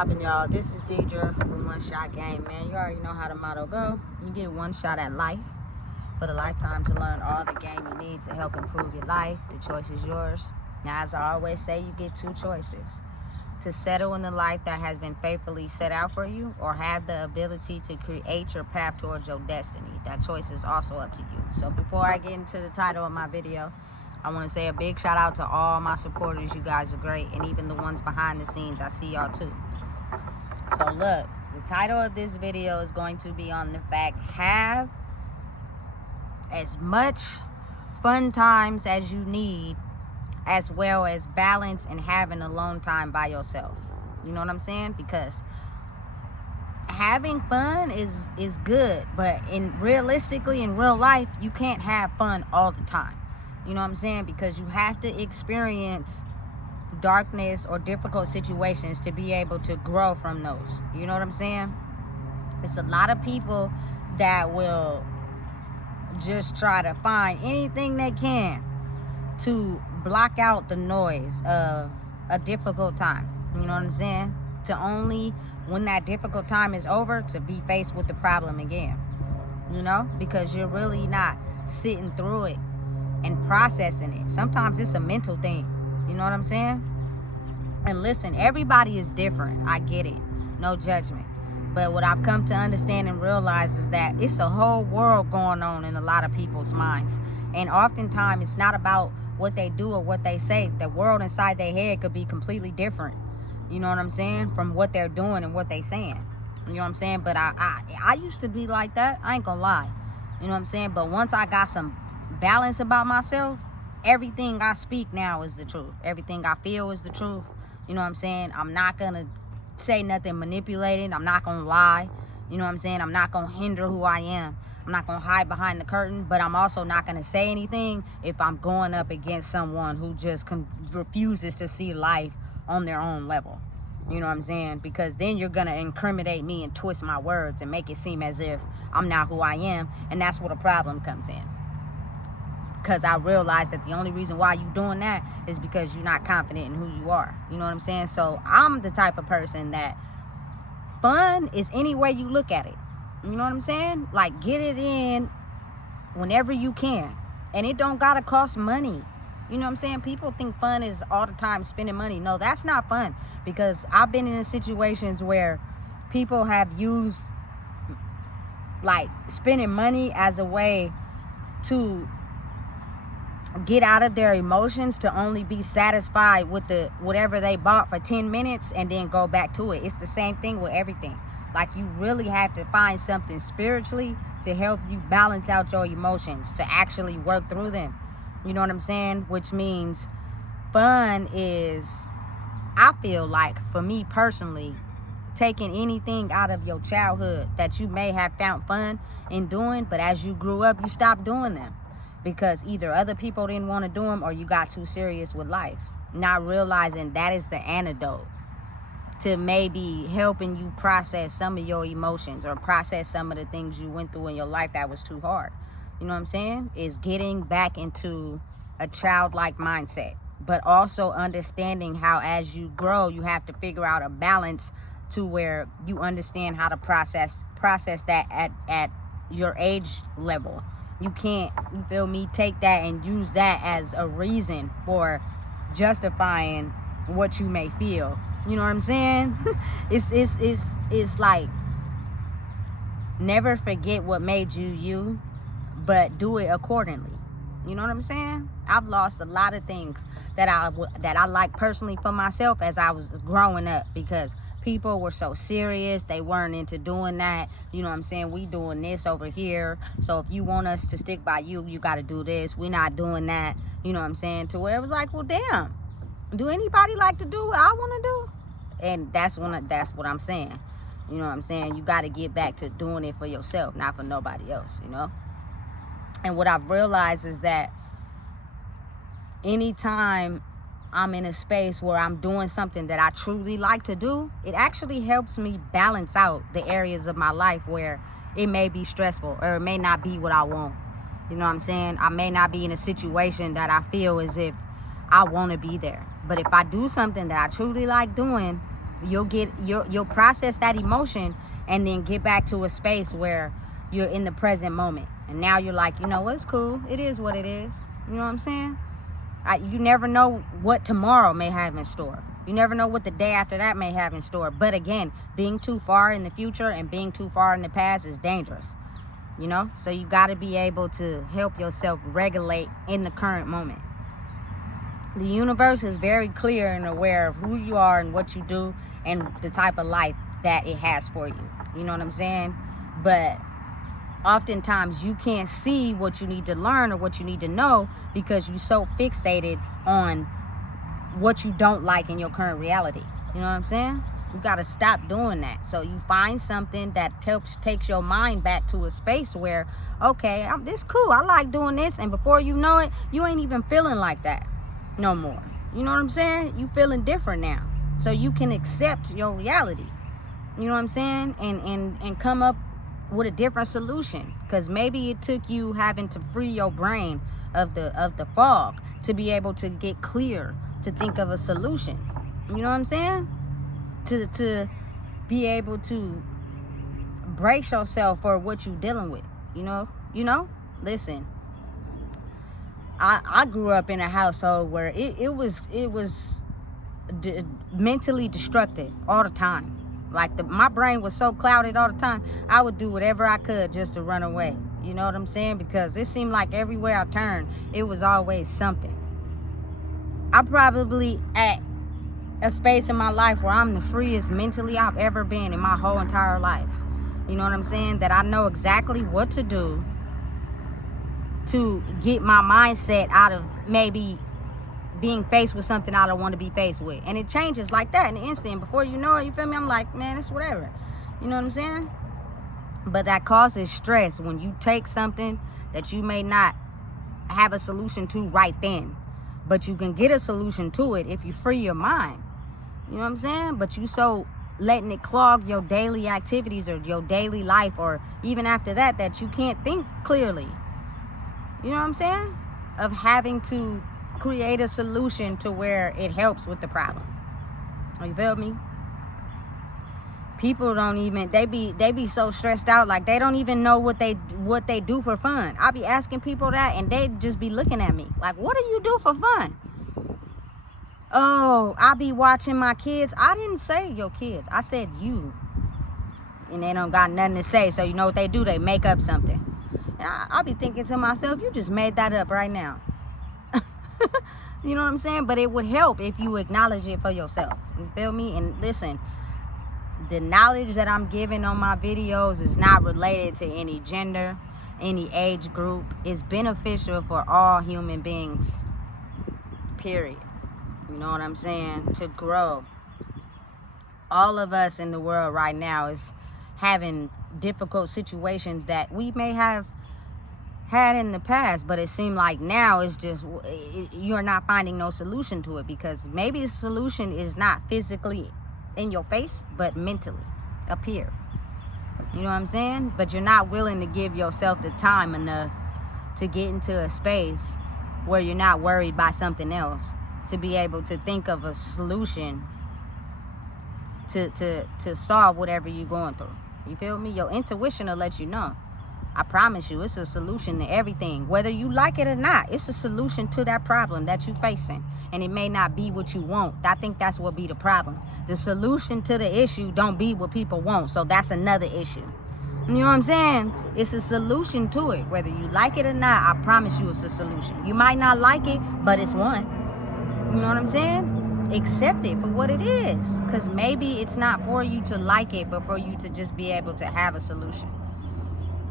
Y'all, this is Deidre from One Shot Game. Man, you already know how the motto go. You get one shot at life, but a lifetime to learn all the game you need to help improve your life. The choice is yours. Now, as I always say, you get two choices: to settle in the life that has been faithfully set out for you, or have the ability to create your path towards your destiny. That choice is also up to you. So before I get into the title of my video, I want to say a big shout out to all my supporters. You guys are great, and even the ones behind the scenes. I see y'all too. So look, the title of this video is going to be on the fact: have as much fun times as you need, as well as balance and having alone time by yourself. You know what I'm saying? Because having fun is good, but realistically in real life, you can't have fun all the time. You know what I'm saying? Because you have to experience darkness or difficult situations to be able to grow from those. You know what I'm saying? It's a lot of people that will just try to find anything they can to block out the noise of a difficult time. You know what I'm saying? To only, when that difficult time is over, to be faced with the problem again. You know? Because you're really not sitting through it and processing it. Sometimes it's a mental thing. You know what I'm saying? And listen, everybody is different. I get it. No judgment. But what I've come to understand and realize is that it's a whole world going on in a lot of people's minds. And oftentimes it's not about what they do or what they say. The world inside their head could be completely different. You know what I'm saying? From what they're doing and what they're saying. You know what I'm saying? But I used to be like that. I ain't gonna lie. You know what I'm saying? But once I got some balance about myself, everything I speak now is the truth. Everything I feel is the truth. You know what I'm saying? I'm not gonna say nothing manipulated. I'm not gonna lie. You know what I'm saying? I'm not gonna hinder who I am. I'm not gonna hide behind the curtain, but I'm also not gonna say anything if I'm going up against someone who just refuses to see life on their own level. You know what I'm saying? Because then you're gonna incriminate me and twist my words and make it seem as if I'm not who I am, and that's where the problem comes in. Because I realized that the only reason why you're doing that is because you're not confident in who you are. You know what I'm saying? So I'm the type of person that fun is any way you look at it. You know what I'm saying? Like, get it in whenever you can. And it don't gotta cost money. You know what I'm saying? People think fun is all the time spending money. No, that's not fun. Because I've been in situations where people have used, like, spending money as a way to get out of their emotions, to only be satisfied with whatever they bought for 10 minutes and then go back to it. It's the same thing with everything. Like, you really have to find something spiritually to help you balance out your emotions, to actually work through them. You know what I'm saying? Which means fun is, I feel like, for me personally, taking anything out of your childhood that you may have found fun in doing, but as you grew up, you stopped doing them. Because either other people didn't want to do them, or you got too serious with life. Not realizing that is the antidote to maybe helping you process some of your emotions, or process some of the things you went through in your life that was too hard. You know what I'm saying? Is getting back into a childlike mindset. But also understanding how as you grow, you have to figure out a balance to where you understand how to process that at your age level. You can't, you feel me, take that and use that as a reason for justifying what you may feel. You know what I'm saying? It's like, never forget what made you you, but do it accordingly. You know what I'm saying? I've lost a lot of things that I like personally for myself as I was growing up, because people were so serious. They weren't into doing that. You know what I'm saying? We doing this over here. So if you want us to stick by you, you got to do this. We're not doing that. You know what I'm saying? To where it was like, well, damn, do anybody like to do what I want to do? And that's what I'm saying. You know what I'm saying? You got to get back to doing it for yourself, not for nobody else, you know? And what I've realized is that anytime I'm in a space where I'm doing something that I truly like to do, it actually helps me balance out the areas of my life where it may be stressful, or it may not be what I want. You know what I'm saying? I may not be in a situation that I feel as if I want to be there. But if I do something that I truly like doing, you'll process that emotion and then get back to a space where you're in the present moment. And now you're like, you know what, it's cool. It is what it is. You know what I'm saying? You never know what tomorrow may have in store. You never know what the day after that may have in store. But again, being too far in the future and being too far in the past is dangerous. You know? So you got to be able to help yourself regulate in the current moment. The universe is very clear and aware of who you are and what you do and the type of life that it has for you. You know what I'm saying? But oftentimes you can't see what you need to learn or what you need to know because you're so fixated on what you don't like in your current reality. You know what I'm saying? You got to stop doing that. So you find something that takes your mind back to a space where, okay, this cool. I like doing this. And before you know it, you ain't even feeling like that no more. You know what I'm saying? You feeling different now. So you can accept your reality. You know what I'm saying? And come up with a different solution, because maybe it took you having to free your brain of the fog to be able to get clear, to think of a solution. You know what I'm saying? To be able to brace yourself for what you're dealing with. You know. Listen, I grew up in a household where it was mentally destructive all the time. Like my brain was so clouded all the time, I would do whatever I could just to run away. You know what I'm saying? Because it seemed like everywhere I turned, it was always something. I'm probably at a space in my life where I'm the freest mentally I've ever been in my whole entire life. You know what I'm saying? That I know exactly what to do to get my mindset out of maybe being faced with something I don't want to be faced with. And it changes like that in an instant. Before you know it, you feel me? I'm like, man, it's whatever. You know what I'm saying? But that causes stress when you take something that you may not have a solution to right then. But you can get a solution to it if you free your mind. You know what I'm saying? But you so letting it clog your daily activities or your daily life, or even after that, that you can't think clearly. You know what I'm saying? Of having to create a solution to where it helps with the problem. You feel me? People don't even, they be so stressed out, like they don't even know what they do for fun. I be asking people that and they just be looking at me like, what do you do for fun? Oh, I be watching my kids. I didn't say your kids, I said you. And they don't got nothing to say, so you know what they do? They make up something. And I be thinking to myself, you just made that up right now. You know what I'm saying? But it would help if you acknowledge it for yourself. You feel me? And listen, the knowledge that I'm giving on my videos is not related to any gender, any age group. It's beneficial for all human beings, period. You know what I'm saying? To grow. All of us in the world right now is having difficult situations that we may have had in the past, but it seemed like now it's just you're not finding no solution to it, because maybe the solution is not physically in your face but mentally up here. You know what I'm saying? But you're not willing to give yourself the time enough to get into a space where you're not worried by something else, to be able to think of a solution to solve whatever you're going through. You feel me? Your intuition will let you know. I promise you, it's a solution to everything. Whether you like it or not, it's a solution to that problem that you're facing. And it may not be what you want. I think that's what be the problem. The solution to the issue don't be what people want. So that's another issue. You know what I'm saying? It's a solution to it. Whether you like it or not, I promise you it's a solution. You might not like it, but it's one. You know what I'm saying? Accept it for what it is. Because maybe it's not for you to like it, but for you to just be able to have a solution.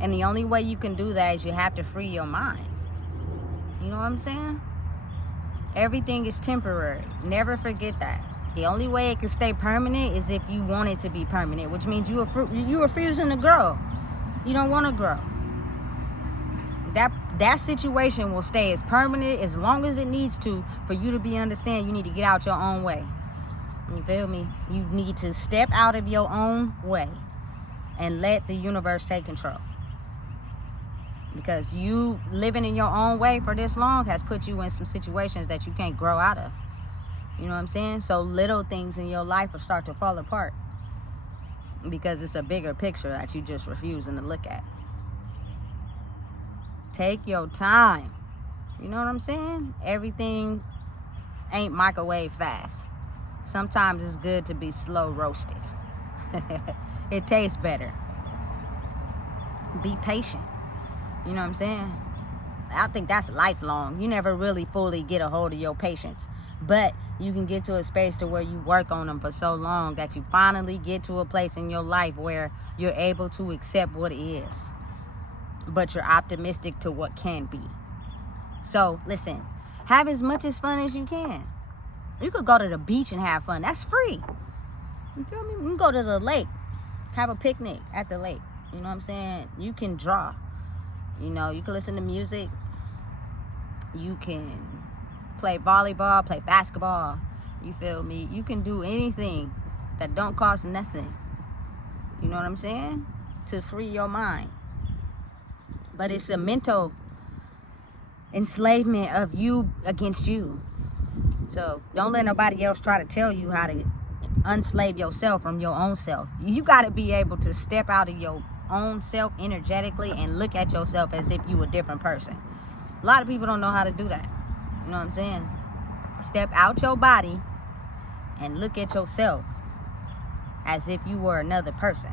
And the only way you can do that is you have to free your mind. You know what I'm saying? Everything is temporary. Never forget that. The only way it can stay permanent is if you want it to be permanent, which means you are refusing to grow. You don't want to grow. That situation will stay as permanent as long as it needs to for you to understand you need to get out your own way. You feel me? You need to step out of your own way and let the universe take control. Because you living in your own way for this long has put you in some situations that you can't grow out of. You know what I'm saying? So little things in your life will start to fall apart because it's a bigger picture that you just refusing to look at. Take your time. You know what I'm saying? Everything ain't microwave fast. Sometimes it's good to be slow roasted. It tastes better. Be patient. You know what I'm saying? I think that's lifelong. You never really fully get a hold of your patience, but you can get to a space to where you work on them for so long that you finally get to a place in your life where you're able to accept what is, but you're optimistic to what can be. So listen, have as much as fun as you can. You could go to the beach and have fun. That's free. You feel me? You can go to the lake, have a picnic at the lake. You know what I'm saying? You can draw. You know, you can listen to music. You can play volleyball, play basketball. You feel me? You can do anything that don't cost nothing. You know what I'm saying? To free your mind. But it's a mental enslavement of you against you. So don't let nobody else try to tell you how to unslave yourself from your own self. You got to be able to step out of your own self energetically and look at yourself as if you a different person. A lot of people don't know how to do that. You know what I'm saying? Step out your body and look at yourself as if you were another person,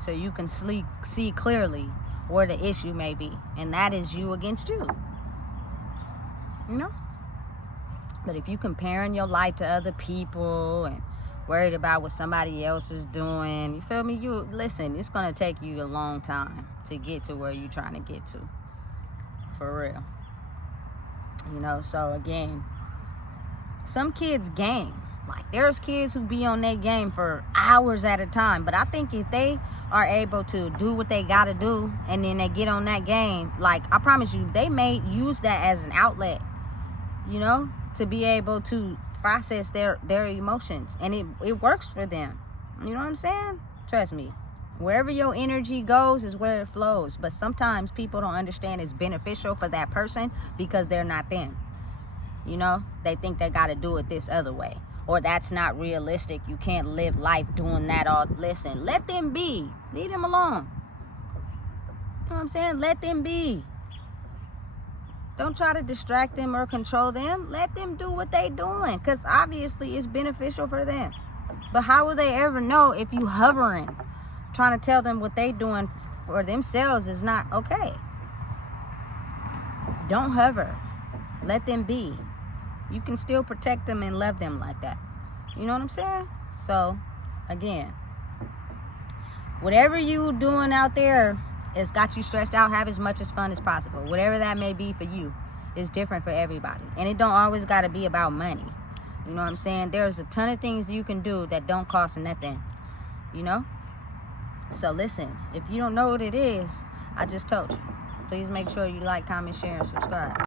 so you can see clearly where the issue may be, and that is you against you. You know? But if you comparing your life to other people and worried about what somebody else is doing, you feel me? You listen, it's gonna take you a long time to get to where you're trying to get to. For real. You know, so again, some kids game. Like, there's kids who be on their game for hours at a time. But I think if they are able to do what they got to do and then they get on that game, like, I promise you, they may use that as an outlet, you know, to be able to process their emotions. And it works for them. You know what I'm saying? Trust me. Wherever your energy goes is where it flows. But sometimes people don't understand it's beneficial for that person because they're not them. You know, they think they got to do it this other way. Or that's not realistic. You can't live life doing that all. Listen, let them be. Leave them alone. You know what I'm saying? Let them be. Don't try to distract them or control them. Let them do what they doing. Because obviously it's beneficial for them. But how will they ever know if you hovering, trying to tell them what they doing for themselves is not okay? Don't hover. Let them be. You can still protect them and love them like that. You know what I'm saying? So, again, whatever you doing out there has got you stressed out, have as much as fun as possible. Whatever that may be for you is different for everybody. And it don't always got to be about money. You know what I'm saying? There's a ton of things you can do that don't cost nothing. You know? So, listen, if you don't know what it is, I just told you. Please make sure you like, comment, share, and subscribe.